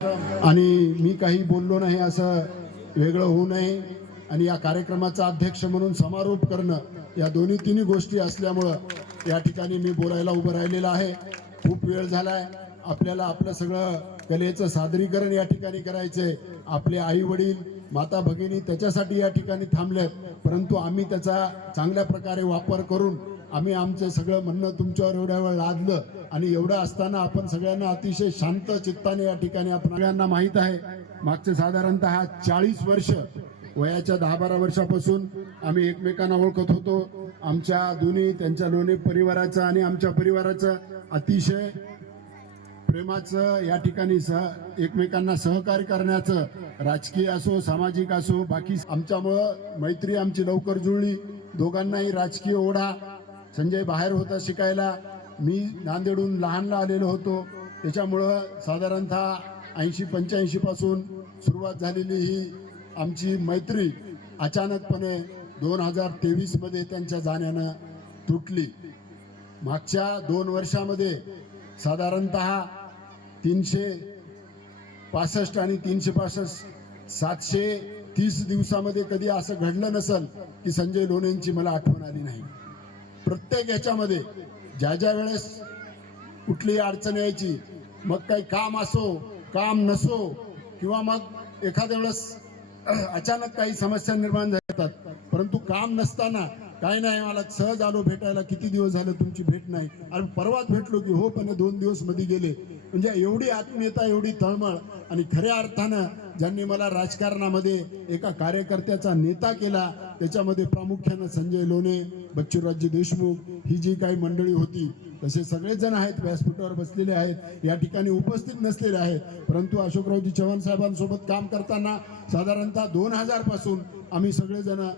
आणि मी काही बोललो नाही असं वेगळं होऊ नये. आणि या कार्यक्रमाचा अध्यक्ष म्हणून समारोप करणं या दोन्ही तिन्ही गोष्टी असल्यामुळं या ठिकाणी मी बोलायला उभं राहिलेलं आहे. खूप वेळ झालाय. आपल्याला आपलं सगळं कलेचं सादरीकरण या ठिकाणी करायचंय. आपले आई वडील माता भगिनी त्याच्यासाठी या ठिकाणी थांबलेत. परंतु आम्ही त्याचा चांगल्या प्रकारे वापर करून आम्ही आमचं सगळं म्हणणं तुमच्यावर एवढ्या वेळ लादलं आणि एवढं असताना आपण सगळ्यांना अतिशय शांत चित्ताने या ठिकाणी आपण सगळ्यांना माहीत आहे. मागचे साधारणतः चाळीस वर्ष वयाच्या दहा बारा वर्षापासून आम्ही एकमेकांना ओळखत होतो. आमच्या दोन्ही त्यांच्या लोणी परिवाराचं आणि आमच्या परिवाराचं अतिशय प्रेमाचं या ठिकाणी सह एकमेकांना सहकार्य करण्याचं राजकीय असो सामाजिक असो बाकी आमच्यामुळं मैत्री आमची लवकर जुळली. दोघांनाही राजकीय ओढा. संजय बाहेर होता शिकायला. मी नांदेडहून लहानला आलेलो होतो. त्याच्यामुळं साधारणतः ऐंशी पंच्याऐंशी पासून सुरुवात झालेली ही आमची मैत्री अचानकपणे दोन हजार तेवीसमध्ये त्यांच्या जाण्यानं तुटली. मागच्या दोन वर्षामध्ये साधारणतः तीनशे पासष्ट आणि तीनशे पासष्ट सातशे तीस दिवसामध्ये कधी असं घडलं नसल की संजय लोणेंची मला आठवण आली नाही. प्रत्येक याच्यामध्ये ज्या ज्या वेळेस कुठली अडचण यायची मग काही काम असो काम नसो किंवा मग एखाद्या वेळेस अचानक काही समस्या निर्माण जातात परंतु काम नसताना काय नाही मला सहज आलो भेटायला किती दिवस झाले तुमची भेट नाही. आणि परवाच भेटलो की हो पण दोन दिवसमध्ये गेले. म्हणजे एवढी आत्मीयता एवढी तळमळ आणि खऱ्या अर्थानं ज्यांनी मला राजकारणामध्ये एका कार्यकर्त्याचा नेता केला त्याच्यामध्ये प्रामुख्यानं संजय लोणे बच्चूराजी देशमुख ही जी काही मंडळी होती तसे सगळेच जण आहेत व्यासपीठावर बसलेले आहेत या ठिकाणी उपस्थित नसलेले आहेत. परंतु अशोकरावजी चव्हाण साहेबांसोबत काम करताना साधारणतः दोन हजारपासून आम्ही सगळेजण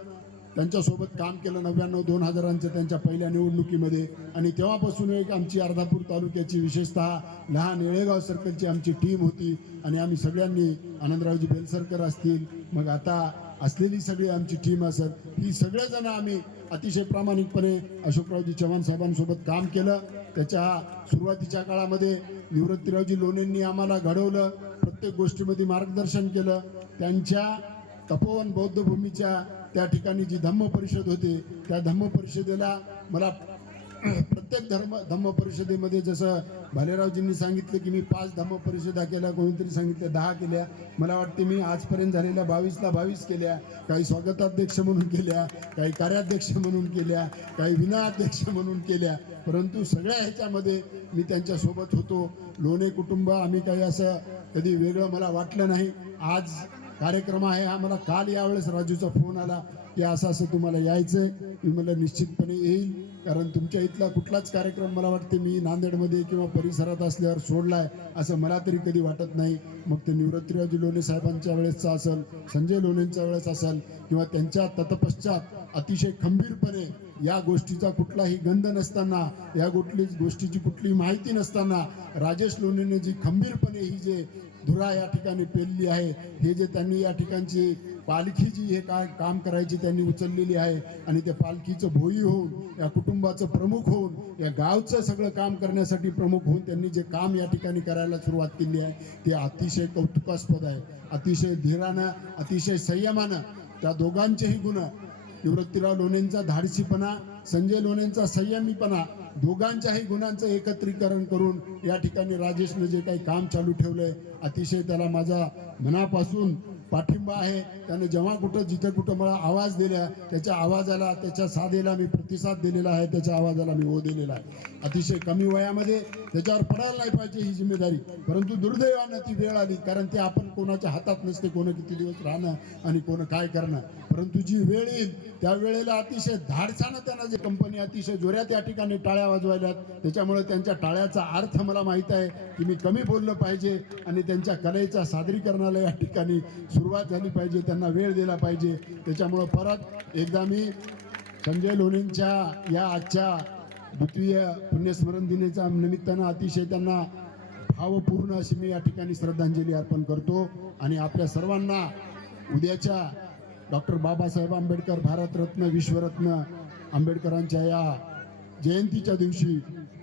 त्यांच्यासोबत काम केलं नव्याण्णव दोन हजारांचं त्यांच्या पहिल्या निवडणुकीमध्ये. आणि तेव्हापासून एक आमची अर्धापूर तालुक्याची विशेषतः लहान येळेगाव सर्कलची आमची टीम होती. आणि आम्ही सगळ्यांनी आनंदरावजी बेलसरकर असतील मग आता असलेली सगळी आमची टीम असत ही सगळेजण आम्ही अतिशय प्रामाणिकपणे अशोकरावजी चव्हाण साहेबांसोबत काम केलं. त्याच्या सुरुवातीच्या काळामध्ये निवृत्तीरावजी लोणेंनी आम्हाला घडवलं प्रत्येक गोष्टीमध्ये मार्गदर्शन केलं. त्यांच्या तपोवन बौद्धभूमीच्या त्या ठिकाणी जी धम्म परिषद होती त्या धम्म परिषदेला मला प्रत्येक धर्म धम्म परिषदेमध्ये जसं भालेरावजींनी सांगितलं की मी पाच धम्म परिषदा केल्या कोणीतरी सांगितलं दहा केल्या. मला वाटते मी आजपर्यंत झालेल्या बावीसला बावीस केल्या. काही स्वागताध्यक्ष म्हणून केल्या काही कार्याध्यक्ष म्हणून केल्या काही विनाध्यक्ष म्हणून केल्या. परंतु सगळ्या ह्याच्यामध्ये मी त्यांच्यासोबत होतो. लोणे कुटुंब आम्ही काही असं कधी वेगळं मला वाटलं नाही. आज कार्यक्रम आहे. हा मला काल यावेळेस राजूचा फोन आला की असं असं तुम्हाला यायचंय. मी मला निश्चितपणे येईल. कारण तुमच्या इथला कुठलाच कार्यक्रम मला वाटते मी नांदेडमध्ये किंवा परिसरात असल्यावर सोडलाय असं मला तरी कधी वाटत नाही. मग ते निवृत्तीराजी लोणे साहेबांच्या वेळेसचा असेल संजय लोणेंच्या वेळेस असेल किंवा त्यांच्या तत्पश्चात अतिशय खंबीरपणे या गोष्टीचा कुठलाही गंध नसताना या कुठली गोष्टीची कुठली माहिती नसताना राजेश लोणेने जी खंबीरपणे ही जे धुरा या ठिकाणी पेलली आहे. हे जे त्यांनी या ठिकाणची पालखी जी हे काय काम करायची त्यांनी उचललेली आहे आणि त्या पालखीचं भोई होऊन या कुटुंबाचं प्रमुख होऊन या गावचं सगळं काम करण्यासाठी प्रमुख होऊन त्यांनी जे काम या ठिकाणी करायला सुरुवात केली आहे ते अतिशय कौतुकास्पद आहे. अतिशय धीरानं अतिशय संयमानं त्या दोघांचेही गुण निवृत्तीराव लोणेंचा धाडसीपणा संजय लोणेंचा संयमीपणा दोघांच्याही गुणांचं एकत्रीकरण करून या ठिकाणी राजेशनं जे काही काम चालू ठेवलंय अतिशय त्याला माझा मनापासून पाठिंबा आहे. त्यानं जेव्हा कुठं जिथं कुठं मला आवाज दिला त्याच्या आवाजाला त्याच्या साधेला मी प्रतिसाद दिलेला आहे त्याच्या आवाजाला मी ओ दिलेला आहे. अतिशय कमी वयामध्ये त्याच्यावर पडायला नाही पाहिजे ही जिम्मेदारी. परंतु दुर्दैवानं ती वेळ आली कारण ते आपण कोणाच्या हातात नसते कोण किती दिवस राहणं आणि कोण काय करणं. परंतु जी वेळ येईल त्यावेळेला अतिशय धाडसानं त्यांना जे कंपनी अतिशय जोऱ्यात या ठिकाणी टाळ्या वाजवायल्यात. त्याच्यामुळे त्यांच्या टाळ्याचा अर्थ मला माहीत आहे की मी कमी बोललं पाहिजे आणि त्यांच्या कलेच्या सादरीकरणाला या ठिकाणी सुरुवात झाली पाहिजे त्यांना वेळ दिला पाहिजे. त्याच्यामुळं परत एकदा मी संजय लोणींच्या या आजच्या द्वितीय पुण्यस्मरण दिनेच्या निमित्तानं अतिशय त्यांना भावपूर्ण अशी मी या ठिकाणी श्रद्धांजली अर्पण करतो. आणि आपल्या सर्वांना उद्याच्या डॉक्टर बाबासाहेब आंबेडकर भारतरत्न विश्वरत्न आंबेडकरांच्या या जयंतीच्या दिवशी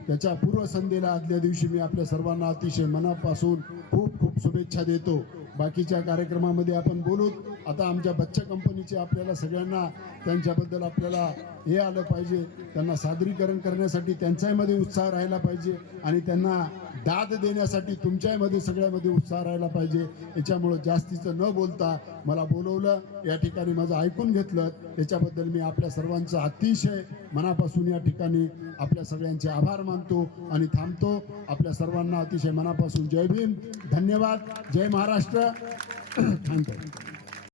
त्याच्या पूर्वसंध्येला आदल्या दिवशी मी आपल्या सर्वांना अतिशय मनापासून खूप खूप शुभेच्छा देतो. बाकीच्या कार्यक्रमामध्ये आपण बोलू आता आमच्या बच्चा कंपनीचे आपल्याला सगळ्यांना त्यांच्याबद्दल आपल्याला हे आलं पाहिजे. त्यांना सादरीकरण करण्यासाठी त्यांच्यामध्ये उत्साह राहिला पाहिजे आणि त्यांना दाद देण्यासाठी तुमच्यामध्ये सगळ्यामध्ये उत्साह राहायला पाहिजे. याच्यामुळं जास्तीचं न बोलता मला बोलवलं. या ठिकाणी माझं ऐकून घेतलं. याच्याबद्दल मी आपल्या सर्वांचं अतिशय मनापासून या ठिकाणी आपल्या सगळ्यांचे आभार मानतो आणि थांबतो. आपल्या सर्वांना अतिशय मनापासून जय भीम. धन्यवाद. जय महाराष्ट्र. थांबतो.